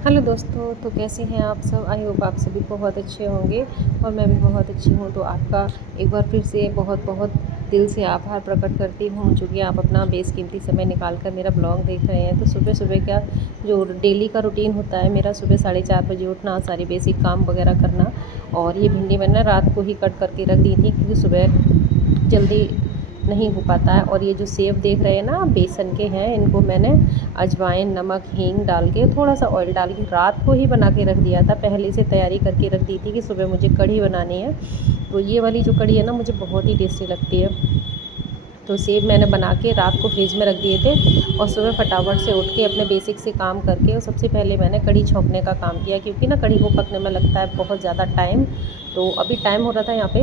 Hello दोस्तों, तो कैसे हैं आप सब। आई होप आप सभी बहुत अच्छे होंगे और मैं भी बहुत अच्छी हूँ। तो आपका एक बार फिर से बहुत बहुत दिल से आभार प्रकट करती हूँ, चूँकि आप अपना बेशकीमती समय निकाल कर मेरा ब्लॉग देख रहे हैं। तो सुबह सुबह का जो डेली का रूटीन होता है मेरा, सुबह 4:30 बजे उठना, सारे बेसिक काम वगैरह करना। और ये भिंडी मैंने रात को ही कट करके रख दी थी, क्योंकि सुबह जल्दी नहीं हो पाता है। और ये जो सेव देख रहे हैं ना, बेसन के हैं, इनको मैंने अजवाइन, नमक, हींग डाल के, थोड़ा सा ऑयल डाल के रात को ही बना के रख दिया था। पहले से तैयारी करके रख दी थी कि सुबह मुझे कढ़ी बनानी है। तो ये वाली जो कढ़ी है ना, मुझे बहुत ही टेस्टी लगती है। तो सेब मैंने बना के रात को फ्रिज में रख दिए थे, और सुबह फटाफट से उठ के अपने बेसिक से काम करके, और सबसे पहले मैंने कढ़ी छौंकने का काम किया, क्योंकि ना कढ़ी को पकने में लगता है बहुत ज़्यादा टाइम। तो अभी टाइम हो रहा था यहाँ पे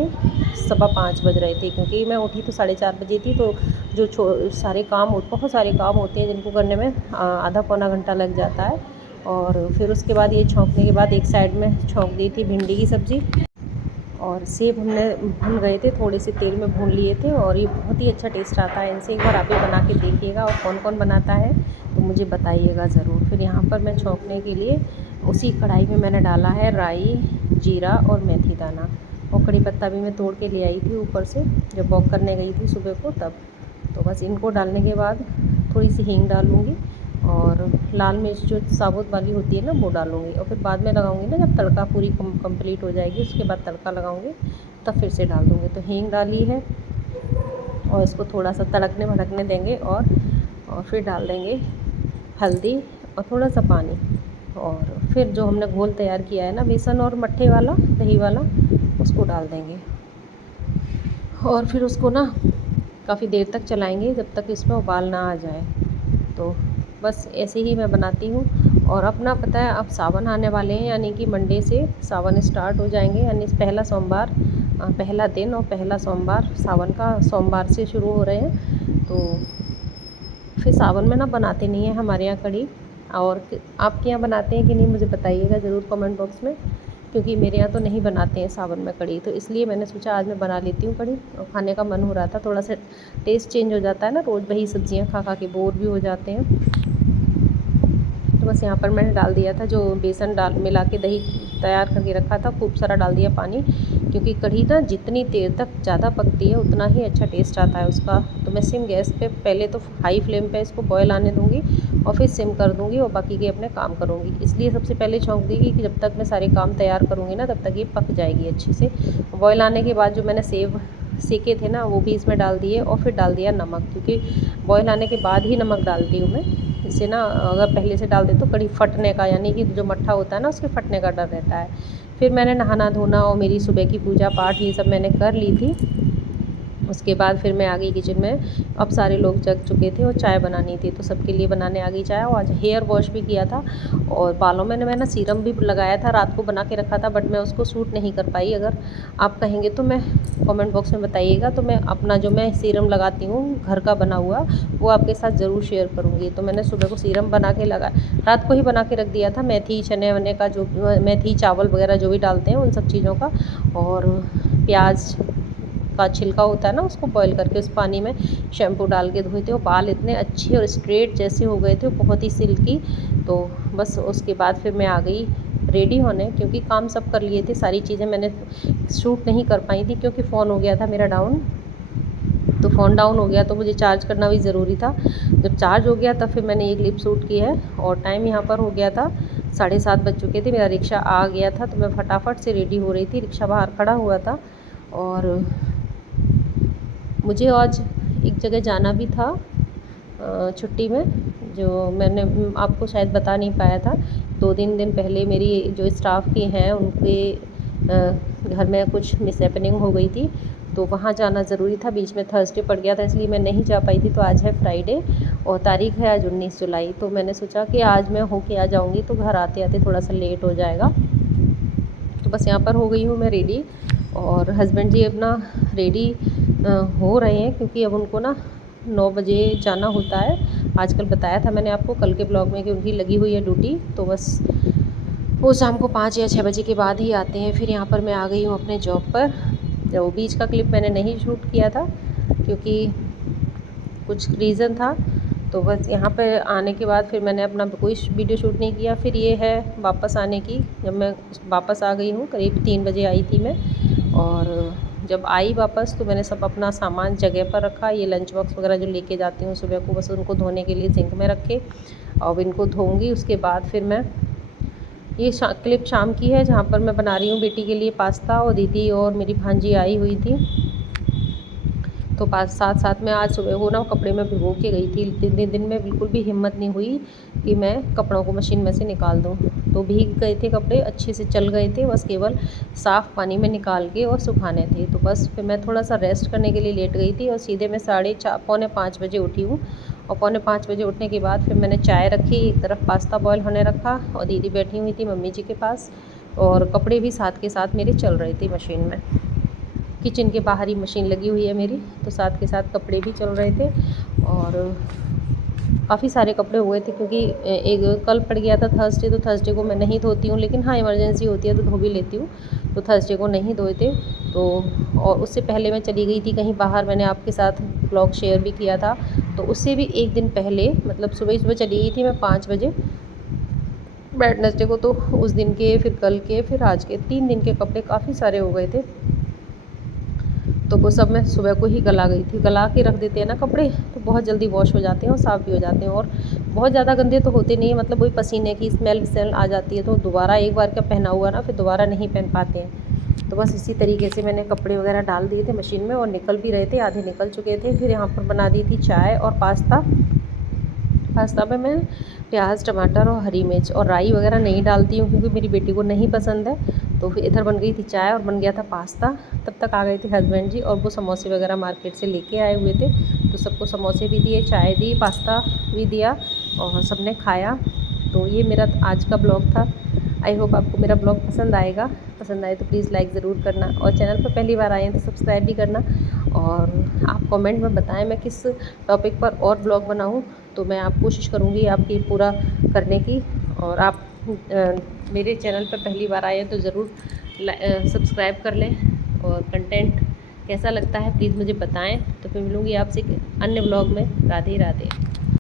5:15 बज रहे थे, क्योंकि मैं उठी तो 4:30 बजे थी। तो जो सारे काम बहुत सारे काम होते हैं जिनको करने में आधा पौना घंटा लग जाता है। और फिर उसके बाद ये छौंकने के बाद एक साइड में छौंक दी थी भिंडी की सब्ज़ी, और सेब हमने भून गए थे, थोड़े से तेल में भून लिए थे, और ये बहुत ही अच्छा टेस्ट आता है इनसे। एक बार आप भी बना के देखिएगा, और कौन कौन बनाता है तो मुझे बताइएगा ज़रूर। फिर यहाँ पर मैं छौंकने के लिए उसी कढ़ाई में मैंने डाला है राई, जीरा और मेथी दाना, और कड़ी पत्ता भी मैं तोड़ के ले आई थी ऊपर से, जब वॉक करने गई थी सुबह को तब। तो बस इनको डालने के बाद थोड़ी सी हींग डालूँगी, और लाल मिर्च जो साबुत वाली होती है ना, वो डालूँगी। और फिर बाद में लगाऊँगी ना, जब तड़का पूरी कंप्लीट हो जाएगी, उसके बाद तड़का लगाऊँगी, तब फिर से डाल दूँगी। तो हींग डाली है, और इसको थोड़ा सा तड़कने भड़कने देंगे, और फिर डाल देंगे हल्दी और थोड़ा सा पानी। और फिर जो हमने घोल तैयार किया है ना, बेसन और मट्ठे वाला, दही वाला, उसको डाल देंगे। और फिर उसको ना काफ़ी देर तक चलाएँगे, जब तक इसमें उबाल ना आ जाए। तो बस ऐसे ही मैं बनाती हूँ। और अपना पता है, अब सावन आने वाले हैं, यानी कि मंडे से सावन स्टार्ट हो जाएंगे, यानी पहला सोमवार, पहला दिन और पहला सोमवार सावन का सोमवार से शुरू हो रहे हैं। तो फिर सावन में ना बनाते नहीं हैं हमारे यहाँ कढ़ी। और आपके यहाँ बनाते हैं कि नहीं, मुझे बताइएगा ज़रूर कमेंट बॉक्स में, क्योंकि मेरे यहाँ तो नहीं बनाते हैं सावन में कढ़ी। तो इसलिए मैंने सोचा आज मैं बना लेती हूँ कढ़ी, और खाने का मन हो रहा था। थोड़ा सा टेस्ट चेंज हो जाता है ना, रोज़ वही सब्जियाँ खा खा के बोर भी हो जाते हैं। तो बस यहाँ पर मैंने डाल दिया था जो बेसन डाल मिला के दही तैयार करके रखा था, खूब सारा डाल दिया पानी, क्योंकि कढ़ी ना जितनी देर तक ज़्यादा पकती है उतना ही अच्छा टेस्ट आता है उसका। तो मैं सिम गैस पे पहले तो हाई फ्लेम पे इसको बॉयल आने दूँगी, और फिर सिम कर दूँगी, और बाकी के अपने काम करूँगी। इसलिए सबसे पहले छौंक दूँगी कि जब तक मैं सारे काम तैयार करूँगी ना, तब तक ये पक जाएगी अच्छे से। बॉयल आने के बाद जो मैंने सेब सेके थे ना, वो भी इसमें डाल दिए, और फिर डाल दिया नमक, क्योंकि बॉयल आने के बाद ही नमक डालती हूँ मैं। इससे ना अगर पहले से डाल दे तो कढ़ी फटने का, यानी कि जो मट्ठा होता है ना, उसके फटने का डर रहता है। फिर मैंने नहाना धोना और मेरी सुबह की पूजा पाठ ये सब मैंने कर ली थी। उसके बाद फिर मैं आ गई किचन में। अब सारे लोग जग चुके थे और चाय बनानी थी, तो सबके लिए बनाने आ गई चाय। और आज हेयर वॉश भी किया था, और बालों में मैंने सीरम भी लगाया था, रात को बना के रखा था, बट मैं उसको सूट नहीं कर पाई। अगर आप कहेंगे तो मैं कमेंट बॉक्स में बताइएगा, तो मैं अपना जो मैं सीरम लगाती हूँ घर का बना हुआ, वो आपके साथ ज़रूर शेयर करूँगी। तो मैंने सुबह को सीरम बना के लगा, रात को ही बना के रख दिया था, मेथी चने वने का, जो मेथी चावल वगैरह जो भी डालते हैं उन सब चीज़ों का। और प्याज का छिलका होता है ना, उसको बॉईल करके उस पानी में शैम्पू डाल के धोए थे, वो बाल इतने अच्छे और स्ट्रेट जैसे हो गए थे, बहुत ही सिल्की। तो बस उसके बाद फिर मैं आ गई रेडी होने, क्योंकि काम सब कर लिए थे, सारी चीज़ें मैंने शूट नहीं कर पाई थी, क्योंकि फ़ोन हो गया था मेरा डाउन। तो फ़ोन डाउन हो गया तो मुझे चार्ज करना भी ज़रूरी था। जब चार्ज हो गया तब फिर मैंने ये क्लिप शूट की है। और टाइम यहाँ पर हो गया था 7:30 बज चुके थे, मेरा रिक्शा आ गया था, तो मैं फटाफट से रेडी हो रही थी, रिक्शा बाहर खड़ा हुआ था। और मुझे आज एक जगह जाना भी था छुट्टी में, जो मैंने आपको शायद बता नहीं पाया था। 2-3 दिन पहले मेरी जो स्टाफ की हैं उनके घर में कुछ मिसहैपनिंग हो गई थी, तो वहाँ जाना ज़रूरी था। बीच में थर्सडे पड़ गया था, इसलिए मैं नहीं जा पाई थी। तो आज है फ्राइडे, और तारीख़ है आज 19 जुलाई। तो मैंने सोचा कि आज मैं होके आ जाऊँगी, तो घर आते आते थोड़ा सा लेट हो जाएगा। तो बस यहाँ पर हो गई हूँ मैं रेडी, और हस्बैंड जी अपना रेडी हो रहे हैं, क्योंकि अब उनको ना 9 बजे जाना होता है। आजकल बताया था मैंने आपको कल के ब्लॉग में कि उनकी लगी हुई है ड्यूटी, तो बस वो शाम को 5 या 6 बजे के बाद ही आते हैं। फिर यहाँ पर मैं आ गई हूँ अपने जॉब पर। जो बीच का क्लिप मैंने नहीं शूट किया था, क्योंकि कुछ रीज़न था, तो बस यहाँ पे आने के बाद फिर मैंने अपना कोई वीडियो शूट नहीं किया। फिर ये है वापस आने की, जब मैं वापस आ गई हूँ, करीब 3 बजे आई थी मैं। और जब आई वापस तो मैंने सब अपना सामान जगह पर रखा। ये लंच बॉक्स वगैरह जो लेके जाती हूँ सुबह को, बस उनको धोने के लिए सिंक में रखे। अब इनको धोऊँगी, उसके बाद फिर मैं ये क्लिप शाम की है जहाँ पर मैं बना रही हूँ बेटी के लिए पास्ता। और दीदी और मेरी भांजी आई हुई थी, तो साथ साथ में आज सुबह को ना कपड़े में भिगो के गई थी। दिन में बिल्कुल भी हिम्मत नहीं हुई कि मैं कपड़ों को मशीन में से निकाल दूँ। तो भीग गए थे कपड़े, अच्छे से चल गए थे, बस केवल साफ़ पानी में निकाल के और सुखाने थे। तो बस फिर मैं थोड़ा सा रेस्ट करने के लिए लेट गई थी और सीधे मैं 4:30 पौने 5 बजे उठी हूँ। और पौने 5 बजे उठने के बाद फिर मैंने चाय रखी, एक तरफ पास्ता बॉयल होने रखा और दीदी बैठी हुई थी मम्मी जी के पास। और कपड़े भी साथ के साथ मेरे चल रहे थे मशीन में। किचन के बाहर ही मशीन लगी हुई है मेरी, तो साथ के साथ कपड़े भी चल रहे थे। और काफ़ी सारे कपड़े हुए थे क्योंकि एक कल पड़ गया था थर्सडे, तो थर्सडे को मैं नहीं धोती हूँ, लेकिन हाँ इमरजेंसी होती है तो धो भी लेती हूँ। तो थर्सडे को नहीं धोए थे। तो और उससे पहले मैं चली गई थी कहीं बाहर, मैंने आपके साथ ब्लॉग शेयर भी किया था। तो उससे भी एक दिन पहले, मतलब सुबह ही सुबह चली गई थी मैं 5 बजे वेडनेसडे को। तो उस दिन के, फिर कल के, फिर आज के 3 दिन के कपड़े काफ़ी सारे हो गए थे। तो वो सब मैं सुबह को ही गला गई थी। गला के रख देते हैं ना कपड़े तो बहुत जल्दी वॉश हो जाते हैं और साफ़ भी हो जाते हैं, और बहुत ज़्यादा गंदे तो होते नहीं हैं, मतलब वही पसीने की स्मेल आ जाती है। तो दोबारा एक बार का पहना हुआ ना फिर दोबारा नहीं पहन पाते हैं। तो बस इसी तरीके से मैंने कपड़े वगैरह डाल दिए थे मशीन में और निकल भी रहे थे, आधे निकल चुके थे। फिर यहाँ पर बना दी थी चाय और पास्ता। पास्ता में मैं प्याज, टमाटर और हरी मिर्च और राई वगैरह नहीं डालती हूँ क्योंकि मेरी बेटी को नहीं पसंद है। तो फिर इधर बन गई थी चाय और बन गया था पास्ता। तब तक आ गए थे हस्बैंड जी और वो समोसे वगैरह मार्केट से लेके आए हुए थे। तो सबको समोसे भी दिए, चाय दी, पास्ता भी दिया और सबने खाया। तो ये मेरा आज का ब्लॉग था। आई होप आपको मेरा ब्लॉग पसंद आएगा। पसंद आए तो प्लीज़ लाइक ज़रूर करना, और चैनल पर पहली बार आए हैं तो सब्सक्राइब भी करना। और आप कमेंट में बताएं मैं किस टॉपिक पर और ब्लॉग बनाऊं, तो मैं आप कोशिश करूंगी आपकी पूरा करने की। और आप मेरे चैनल पर पहली बार आए हैं तो ज़रूर सब्सक्राइब कर लें। और कंटेंट कैसा लगता है प्लीज़ मुझे बताएं। तो फिर मिलूँगी आपसे एक अन्य ब्लॉग में। राधे राधे।